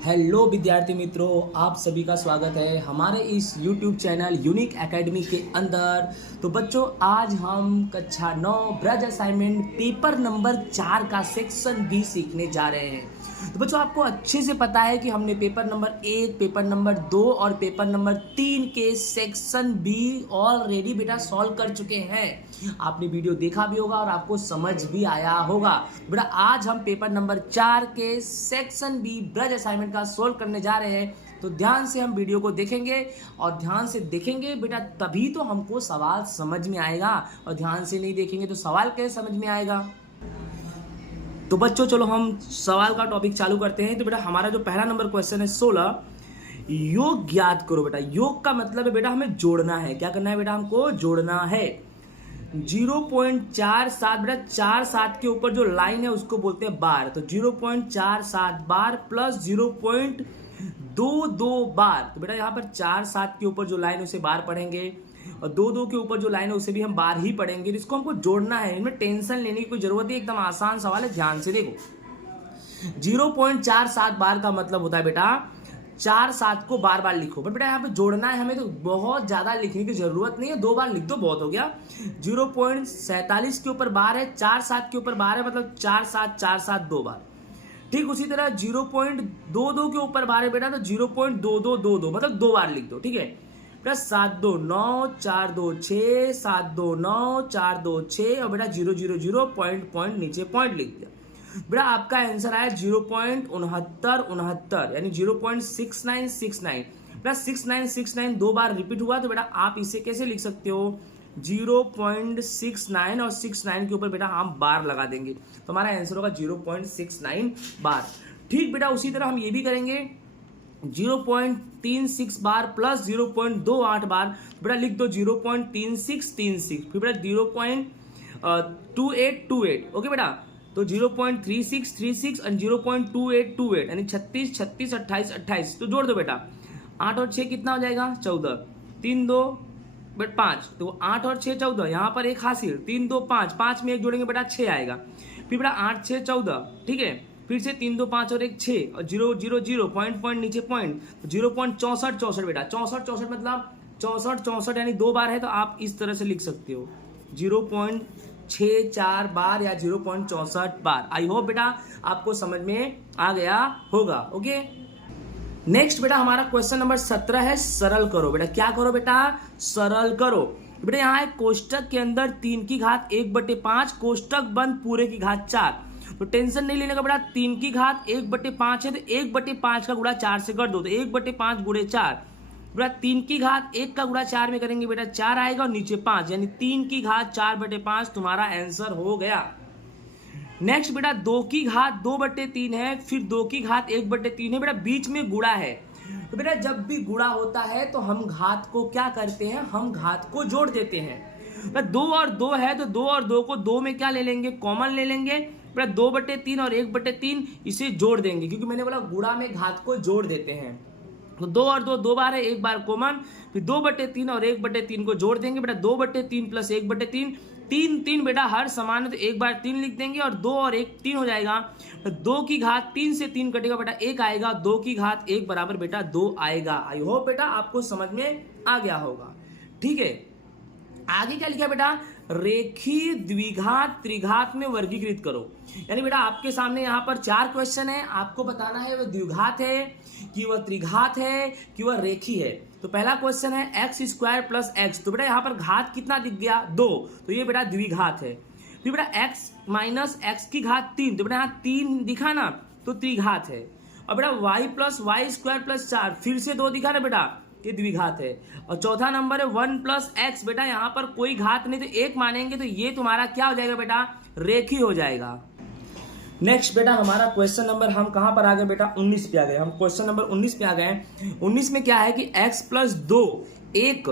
Hello विद्यार्थी मित्रों, आप सभी का स्वागत है हमारे इस YouTube चैनल यूनिक एकेडमी के अंदर। तो बच्चों, आज हम कक्षा 9 ब्रज असाइनमेंट पेपर नंबर 4 का सेक्शन बी सीखने जा रहे हैं। तो बच्चों, आपको अच्छे से पता है कि हमने पेपर नंबर 1, पेपर नंबर 2 और पेपर नंबर 3 के सेक्शन बी ऑलरेडी बेटा सॉल्व कर चुके हैं। आपने वीडियो देखा भी होगा और आपको समझ भी आया होगा। बेटा आज हम पेपर नंबर 4 के सेक्शन बी ब्रज असाइनमेंट का सोल्व करने जा रहे हैं। तो ध्यान से हम वीडियो को देखेंगे और ध्यान से देखेंगे बेटा, तभी तो हमको सवाल समझ में आएगा। और ध्यान से नहीं देखेंगे तो सवाल कैसे समझ में आएगा। तो बच्चों चलो हम सवाल का टॉपिक चालू करते हैं। तो बेटा हमारा जो पहला नंबर क्वेश्चन है 16, योग ज्ञात करो। बेटा योग का मतलब है बेटा हमें जोड़ना है। क्या करना है बेटा? हमको जोड़ना है। 0.47 बेटा 47 के ऊपर जो लाइन है उसको बोलते हैं बार। तो 0.47 बार प्लस 0.22 बार। तो बेटा यहाँ पर 47 के ऊपर जो लाइन है उसे बार पढ़ेंगे और 22 के ऊपर जो लाइन है उसे भी हम बार ही पढ़ेंगे। तो इसको हमको जोड़ना है, इनमें टेंशन लेने की कोई जरूरत नहीं, एकदम आसान सवाल है। ध्यान से देखो, 0.47 बार का मतलब होता है बेटा 47 को बार बार लिखो। बट बेटा यहाँ पे जोड़ना है हमें, तो बहुत ज्यादा लिखने की जरूरत नहीं है, 2 बार लिख दो बहुत हो गया। 0.47 के ऊपर बार है, 47 के ऊपर बार है, मतलब 4747 2 बार। ठीक उसी तरह 0.22 के ऊपर बार है बेटा, तो 0.2222 मतलब 2 बार लिख दो। ठीक है बेटा, 7 2 9 4 2 6 7 2 9 4 2 6 और बेटा 0 0 0 पॉइंट नीचे पॉइंट लिख दिया। बेटा आपका आंसर आया 0.69 यानी 0.6969। बेटा 6969 2 बार रिपीट हुआ, तो बेटा आप इसे कैसे लिख सकते हो? 0.69 और 69 के ऊपर बेटा हम बार लगा देंगे, तो हमारा आंसर होगा 0.69 बार। ठीक बेटा उसी तरह हम ये भी करेंगे, 0.36 बार प्लस 0.28 बार। बेटा लिख दो 0.3636, फिर बेटा 0.2828। ओके बेटा, तो 0.3636 और 0.2828 यानी 36 36 28 28। तो जोड़ दो बेटा, 8 और 6 कितना हो जाएगा? 14। 3 2 बट 5, तो 8 और 6 14। यहाँ पर एक हासिल, 3 2 5, 5 में एक जोड़ेंगे बेटा 6 आएगा। फिर बेटा 8 6 14। ठीक है, फिर से 3 2 5 और एक 6 और 0 0 0 पॉइंट नीचे पॉइंट, 0.64 बेटा 64 मतलब 64 यानी 2 बार है, तो आप इस तरह से लिख सकते हो 0.64 बार या 0.64 बार। आई होप बेटा आपको समझ में आ गया होगा। ओके, नेक्स्ट बेटा हमारा क्वेश्चन नंबर 17 है, सरल करो। बेटा क्या करो बेटा? सरल करो। बेटा यहाँ है कोष्टक के अंदर 3 की घात 1/5, कोष्टक बंद पूरे की घात 4। तो टेंशन नहीं लेने का बेटा, 3 की घात 1/5 है, तो 1/5 का गुणा 4 से कर दो, तो 1/5 गुणे 4। बेटा 3 की घात 1 का गुणा 4 में करेंगे बेटा 4 आएगा और नीचे 5, यानी 3 की घात 4/5 तुम्हारा आंसर हो गया। नेक्स्ट बेटा 2 की घात 2/3 है, फिर 2 की घात 1/3 है। बेटा बीच में गुणा है, तो बेटा जब भी गुणा होता है तो हम घात को क्या करते हैं? हम घात को जोड़ देते हैं। बेटा 2 और 2 है, तो 2 और 2 को 2 में क्या ले लेंगे? कॉमन ले लेंगे। बेटा 2/3 और 1/3 इसे जोड़ देंगे, क्योंकि मैंने बोला गुणा में घात को जोड़ देते हैं। तो 2 और 2 2 बार है, 1 बार कॉमन, फिर 2/3 और 1/3 को जोड़ देंगे। बेटा 2/3 प्लस 1/3, 3 बेटा हर समान है, तो 1 बार 3 लिख देंगे और 2 और 1 3 हो जाएगा। 2 की घात 3 से 3 कटेगा बेटा 1 आएगा, 2 की घात 1 बराबर बेटा 2 आएगा। आई होप बेटा आपको समझ में आ गया होगा। ठीक है, आगे क्या लिखा बेटा? रेखीय द्विघात त्रिघात में वर्गीकृत करो। यानी बेटा आपके सामने यहाँ पर 4 क्वेश्चन है, आपको बताना है वह द्विघात है कि वह त्रिघात है कि वह रेखीय है। तो पहला क्वेश्चन है x² प्लस x। तो बेटा यहाँ पर घात कितना दिख गया? 2, तो ये बेटा द्विघात है। फिर बेटा x माइनस x की घात 3, तो बेटा यहाँ 3 दिखा ना, तो त्रिघात है। और बेटा y प्लस y² प्लस 4, फिर से 2 दिखा ना बेटा, ये द्विघात है। और चौथा नंबर है 1 प्लस x। बेटा यहाँ पर कोई घात नहीं, तो 1 मानेंगे, तो ये तुम्हारा क्या हो जाएगा बेटा? रेखीय हो जाएगा। नेक्स्ट बेटा हमारा क्वेश्चन नंबर, हम कहां पर आ गए बेटा? 19 पे आ गए। हम क्वेश्चन नंबर 19 पे आ गए। 19 में क्या है कि x प्लस 2 1,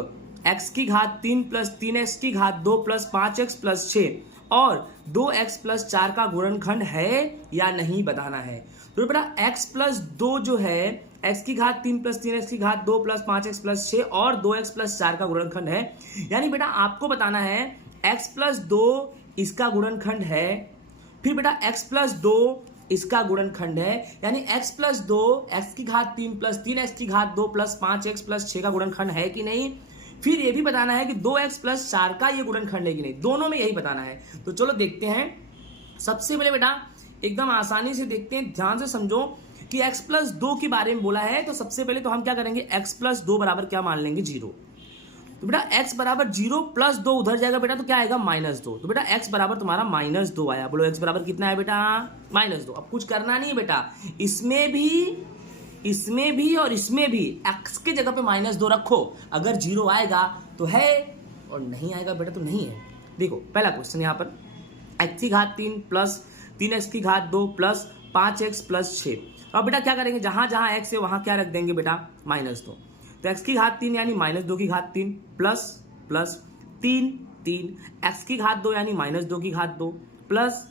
x की घात 3 प्लस 3x की घात 2 प्लस 5x प्लस 6 और 2x प्लस 4 का गुणनखंड है या नहीं बताना है। तो बेटा x प्लस 2 जो है, x की घात 3 प्लस 3x की घात 2 प्लस 5x प्लस 6 और 2x प्लस 4 का गुणनखंड है। यानी बेटा आपको बताना है x प्लस 2 इसका गुणनखंड है, फिर बेटा x प्लस 2 इसका गुणनखंड है, यानी x प्लस 2 x की घात 3 प्लस 3x की घात 2 प्लस 5x प्लस 6 का गुणनखंड है कि नहीं। फिर ये भी बताना है कि 2x प्लस 4 का ये गुणनखंड है कि नहीं, दोनों में यही बताना है। तो चलो देखते हैं। सबसे पहले बेटा एकदम आसानी से देखते हैं, ध्यान से समझो कि x प्लस 2 के बारे में बोला है। तो सबसे पहले तो हम क्या करेंगे, x प्लस 2 बराबर क्या मान लेंगे, 0। तो बेटा x बराबर 0 प्लस 2 उधर जाएगा बेटा, तो क्या आएगा, -2। तो बेटा x बराबर तुम्हारा -2 आया। बोलो x बराबर कितना है बेटा, -2। अब कुछ करना नहीं है बेटा, इसमें भी और इसमें भी x के जगह पे -2 रखो। अगर 0 आएगा तो है और नहीं आएगा बेटा तो नहीं है। देखो पहला क्वेश्चन यहाँ पर x की घात 3 प्लस 3x की घात 2 प्लस 5x प्लस 6। अब बेटा क्या करेंगे, जहां जहां x है वहां क्या रख देंगे बेटा, -2। तो x की घात 3 यानी -2 की घात 3 प्लस 3 x की घात 2 यानी -2 की घात 2 प्लस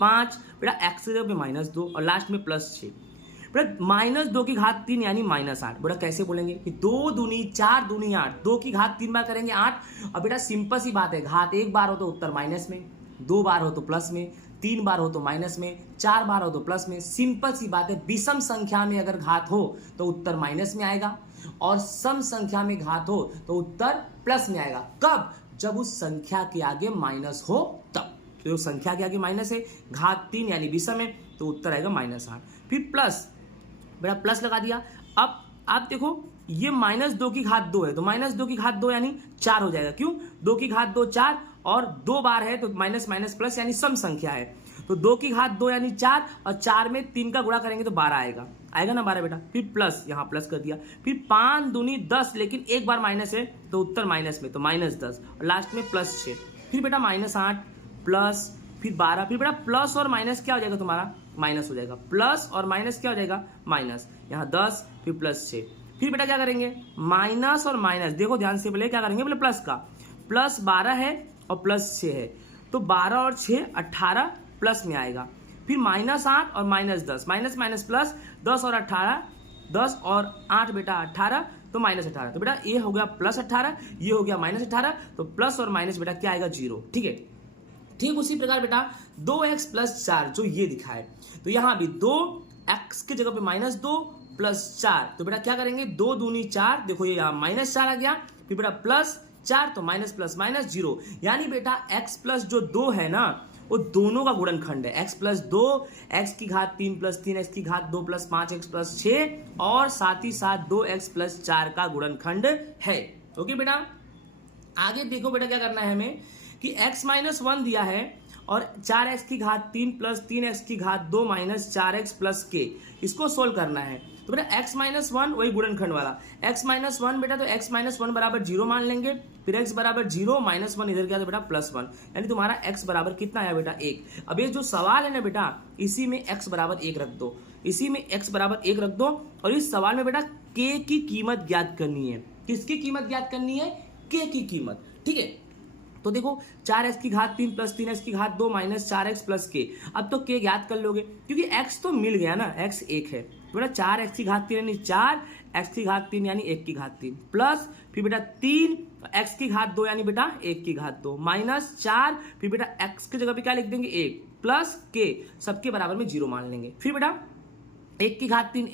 5 बेटा x की जगह पे -2 और लास्ट में प्लस 6। बेटा -2 की घात 3 यानी -8। बेटा कैसे बोलेंगे कि 2 दूनी 4 दूनी 8, 2 की घात 3 बार करेंगे 8। और बेटा सिंपल सी बात है, घात एक बार हो तो उत्तर माइनस में, 2 बार हो तो प्लस में, 3 बार हो तो माइनस में, 4 बार हो तो प्लस में। सिंपल सी बात है, विषम संख्या में अगर घात हो तो उत्तर माइनस में आएगा और सम संख्या में घात हो तो उत्तर प्लस में आएगा। कब, जब उस संख्या के आगे माइनस हो तब। तो संख्या के आगे माइनस है, घात 3 यानी विषम है, तो उत्तर आएगा -8। फिर प्लस, बेटा प्लस लगा दिया। अब आप देखो ये -2 की घात 2 है, तो -2 की घात 2 यानी 4 हो जाएगा। क्यों, 2 की घात 2 4 और 2 बार है तो माइनस माइनस प्लस यानी सम संख्या है। तो 2 की घात 2 यानी 4 और 4 में 3 का गुणा करेंगे तो 12 आएगा ना 12 बेटा। फिर प्लस, यहाँ प्लस कर दिया। फिर 5 दूनी 10, लेकिन एक बार माइनस है तो उत्तर माइनस में, तो -10 और लास्ट में प्लस 6। फिर बेटा -8 प्लस फिर 12। फिर बेटा प्लस और माइनस क्या हो जाएगा तुम्हारा, माइनस हो जाएगा। प्लस और माइनस क्या हो जाएगा, माइनस। यहाँ 10 फिर प्लस 6। फिर बेटा क्या करेंगे, माइनस और माइनस, देखो ध्यान से पहले क्या करेंगे, पहले प्लस का, प्लस 12 है और प्लस 6 है, तो 12 और 6 18 प्लस में आएगा। फिर -8 और -10, माइनस माइनस प्लस, 10 और 18, 10 और 8 बेटा 18, तो -18। तो बेटा ये हो गया +18, ये हो गया -18, तो प्लस और माइनस बेटा क्या आएगा, 0। ठीक है। ठीक उसी प्रकार बेटा 2x प्लस 4 जो ये दिखा है, तो यहां भी 2x की जगह पे -2 प्लस 4। तो बेटा क्या करेंगे, 2 दूनी 4, देखो ये यहाँ -4 आ गया। फिर बेटा प्लस 4, तो माइनस प्लस माइनस 0। यानी बेटा x प्लस जो 2 है ना, वो दोनों का गुणनखंड है। x प्लस 2, x की घात 3 प्लस 3x की घात 2 प्लस 5x प्लस 6 और साथ ही साथ 2x प्लस 4 का गुणनखंड है। ओके बेटा, आगे देखो बेटा क्या करना है हमें कि x माइनस 1 दिया है और 4x की घात 3 प्लस 3x की घात 2 माइनस 4x प्लस k, इसको सोल्व करना है। तो बेटा x माइनस 1 वही गुणनखंड वाला, x माइनस 1 बेटा, तो x माइनस 1 बराबर 0 मान लेंगे। फिर x बराबर 0 माइनस 1 इधर गया तो बेटा +1, यानी तुम्हारा x बराबर कितना आया बेटा, 1। अब ये जो सवाल है ना बेटा, इसी में x बराबर 1 रख दो, इसी में x बराबर 1 रख दो। और इस सवाल में बेटा k की कीमत ज्ञात करनी है। किसकी कीमत ज्ञात करनी है, k की कीमत। ठीक है, तो देखो 4x की घात 3 प्लस 3x की घात 2 माइनस 4x प्लस k। अब तो k ज्ञात कर लोगे क्योंकि x तो मिल गया ना, x 1 है। तो बेटा 4x की घात 3 यानी 4, x की घात 3 यानी 1 की घात 3 प्लस फिर बेटा 3 x की घात 2 यानी बेटा 1 की घात 2 माइनस 4, फिर बेटा x की जगह पे क्या लिख देंगे 1 प्लस k, सबके बराबर में 0 मान लेंगे। फिर बेटा 1 की घात 3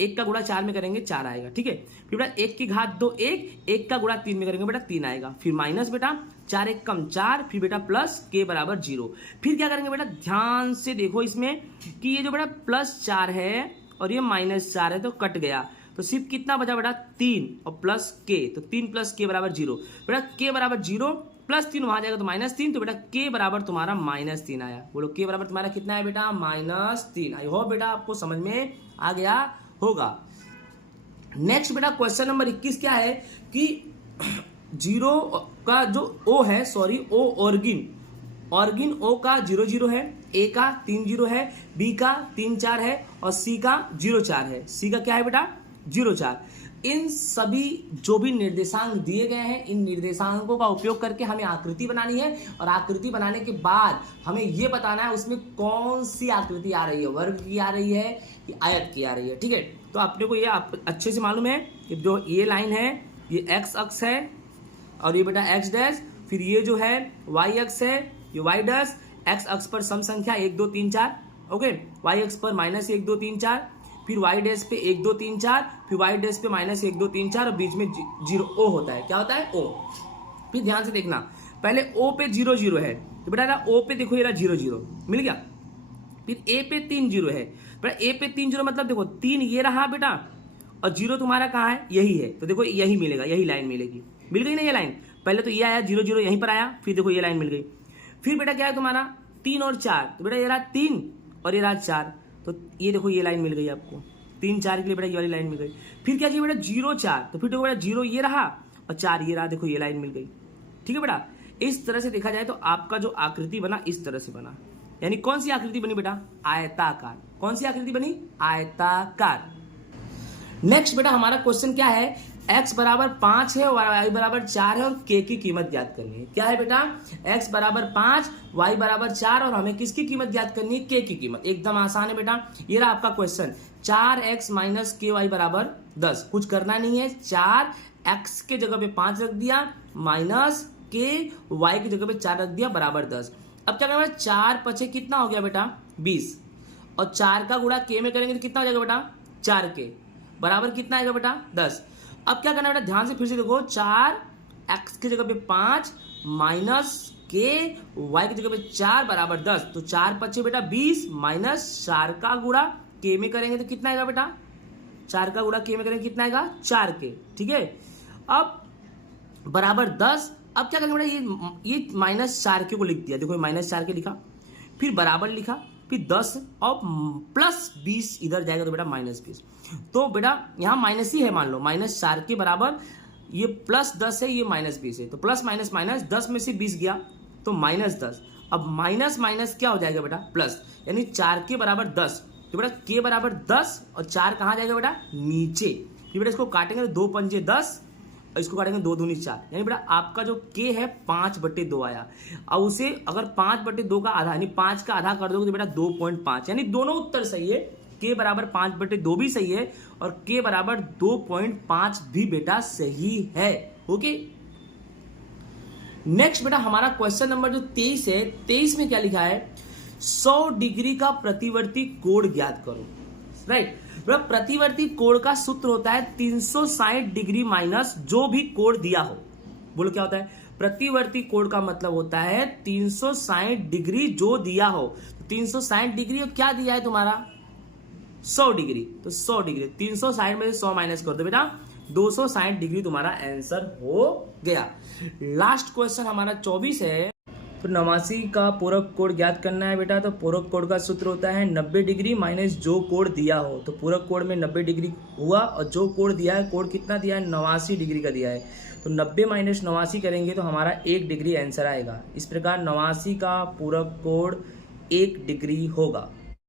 1 का गुणा 4 में करेंगे 4 आएगा। ठीक है, फिर बेटा 1 की घात 2 1 का गुणा 3 में करेंगे बेटा 3 आएगा। फिर माइनस बेटा 4 1 कम 4, फिर बेटा प्लस k बराबर 0। फिर क्या करेंगे बेटा, ध्यान से देखो इसमें कि ये जो बेटा +4 है और ये -4 है तो कट गया, तो सिर्फ कितना बचा बेटा 3 और प्लस k, तो 3 प्लस k बराबर 0। बेटा k बराबर 0 प्लस 3 वहां जाएगा तो -3, तो बेटा k बराबर तुम्हारा -3 आया। बोलो k बराबर तुम्हारा कितना है बेटा, -3। आई होप बेटा आपको समझ में आ गया होगा। नेक्स्ट बेटा क्वेश्चन नंबर 21 क्या है कि 0 का जो O है, सॉरी O ऑर्गिन O का 0 0 है, A का 3 0 है, B का 3 4 है और C का 0 4 है। C का क्या है बेटा, 0 4। इन सभी जो भी निर्देशांक दिए गए हैं, इन निर्देशांकों का उपयोग करके हमें आकृति बनानी है और आकृति बनाने के बाद हमें ये बताना है उसमें कौन सी आकृति आ रही है, वर्ग की आ रही है कि आयत की आ रही है। ठीक है, तो अपने को ये अच्छे से मालूम है कि जो ये लाइन है ये x अक्ष है और ये बेटा x डैश, फिर ये जो है y अक्ष है, ये y डैश, x अक्ष पर सम संख्या 1 2 3 4 ओके, वाई एक्स पर माइनस 1 2 3 4, फिर वाई डैश पे 1 2 3 4, फिर वाई डैश पे माइनस 1 2 3 4 और बीच में जीरो ओ होता है। क्या होता है? ओ। फिर ध्यान से देखना, पहले ओ पे 0 0 है तो बेटा ओ पे देखो ये रहा 0 0 मिल गया। फिर ए पे 3 0 है बेटा, ए पे 3 0 मतलब देखो 3 ये रहा बेटा और 0 तुम्हारा कहाँ है? यही है, तो देखो यही मिलेगा, यही लाइन मिलेगी। मिल गई ना ये लाइन? पहले तो ये आया 0 0 यहीं पर आया, फिर देखो ये लाइन मिल गई। फिर बेटा क्या है तुम्हारा 3 और 4, तो बेटा ये रहा 3 और ये रहा 4, तो ये देखो ये लाइन मिल गई आपको 3 4 के लिए बेटा ये वाली लाइन मिल गई। फिर क्या चाहिए बेटा 0 4, तो फिर देखो बेटा 0 ये रहा और 4 ये रहा, देखो ये लाइन मिल गई। ठीक है बेटा, इस तरह से देखा जाए तो आपका जो आकृति बना इस तरह से बना, यानी कौन सी आकृति बनी बेटा? आयताकार। कौन सी आकृति बनी? आयताकार। नेक्स्ट बेटा हमारा क्वेश्चन क्या है, x बराबर 5 है, y बराबर 4 है और k की कीमत ज्ञात करनी है। क्या है बेटा? x बराबर 5, y बराबर 4 और हमें किसकी कीमत ज्ञात करनी है? k की कीमत। एकदम आसान है बेटा, ये रहा आपका क्वेश्चन। 4x माइनस के वाई बराबर 10, कुछ करना नहीं है, 4x के जगह पे 5 रख दिया माइनस के y की जगह पे 4 रख दिया बराबर 10। अब क्या करना है, 4 पचे कितना हो गया बेटा? 20 और 4 का गुणा k में करेंगे तो कितना हो जाएगा बेटा? 4k बराबर कितना आएगा बेटा? 10। अब क्या करना है बेटा? ध्यान से फिर से देखो, 4x की जगह पे 5 माइनस के y की जगह पे 4 बराबर 10, तो 4 पचे बेटा 20 माइनस 4 का गुणा k में करेंगे तो कितना आएगा बेटा? 4 का गुणा k में करेंगे कितना आएगा? 4k। ठीक है, अब बराबर 10। अब क्या करेंगे बेटा, ये माइनस 4k को लिख दिया, देखो माइनस 4k लिखा, फिर बराबर लिखा, फिर 10 और प्लस 20 इधर जाएगा तो बेटा माइनस 20। तो बेटा यहाँ माइनस ही है, मान लो माइनस 4k बराबर ये प्लस 10 है, ये माइनस 20 है, तो प्लस माइनस माइनस 10 में से 20 गया तो माइनस 10। अब माइनस माइनस क्या हो जाएगा बेटा? प्लस, यानी 4k बराबर 10, तो बेटा k बराबर 10 और 4 कहाँ जाएगा बेटा? नीचे। फिर बेटा इसको काटेंगे तो 2 पंजे 10 और इसको काटेंगे 2 दूनी 4, यानी बेटा आपका जो k है 5/2 आया। और उसे अगर 5/2 का आधा यानी 5 का आधा कर दोगे तो बेटा 2.5, यानी दोनों उत्तर सही है। k बराबर 5/2 भी सही है और k बराबर 2.5 भी बेटा सही है। ओके, नेक्स्ट बेटा हमारा क्वेश्चन नंबर जो 23 है, 23 में क्या लिखा है? 100 डिग्री का प्रतिवर्ती कोण ज्ञात करो। राइट, प्रतिवर्ती कोण का सूत्र होता है 360 डिग्री माइनस जो भी कोण दिया हो। बोलो क्या होता है? प्रतिवर्ती कोण का मतलब होता है 360 डिग्री जो दिया हो। तो 360 डिग्री और क्या दिया है तुम्हारा? 100 डिग्री, तो 100 डिग्री 360 में से 100 माइनस कर दो बेटा, 260 डिग्री तुम्हारा आंसर हो गया। लास्ट क्वेश्चन हमारा 24 है, तो 89 का पूरक कोण ज्ञात करना है बेटा। तो पूरक कोण का सूत्र होता है 90 डिग्री माइनस जो कोण दिया हो। तो पूरक कोण में 90 डिग्री हुआ और जो कोण दिया है, कोण कितना दिया है? 89 डिग्री का दिया है, तो 90 माइनस 89 करेंगे तो हमारा 1 डिग्री आंसर आएगा। इस प्रकार 89 का पूरक कोण 1 डिग्री होगा।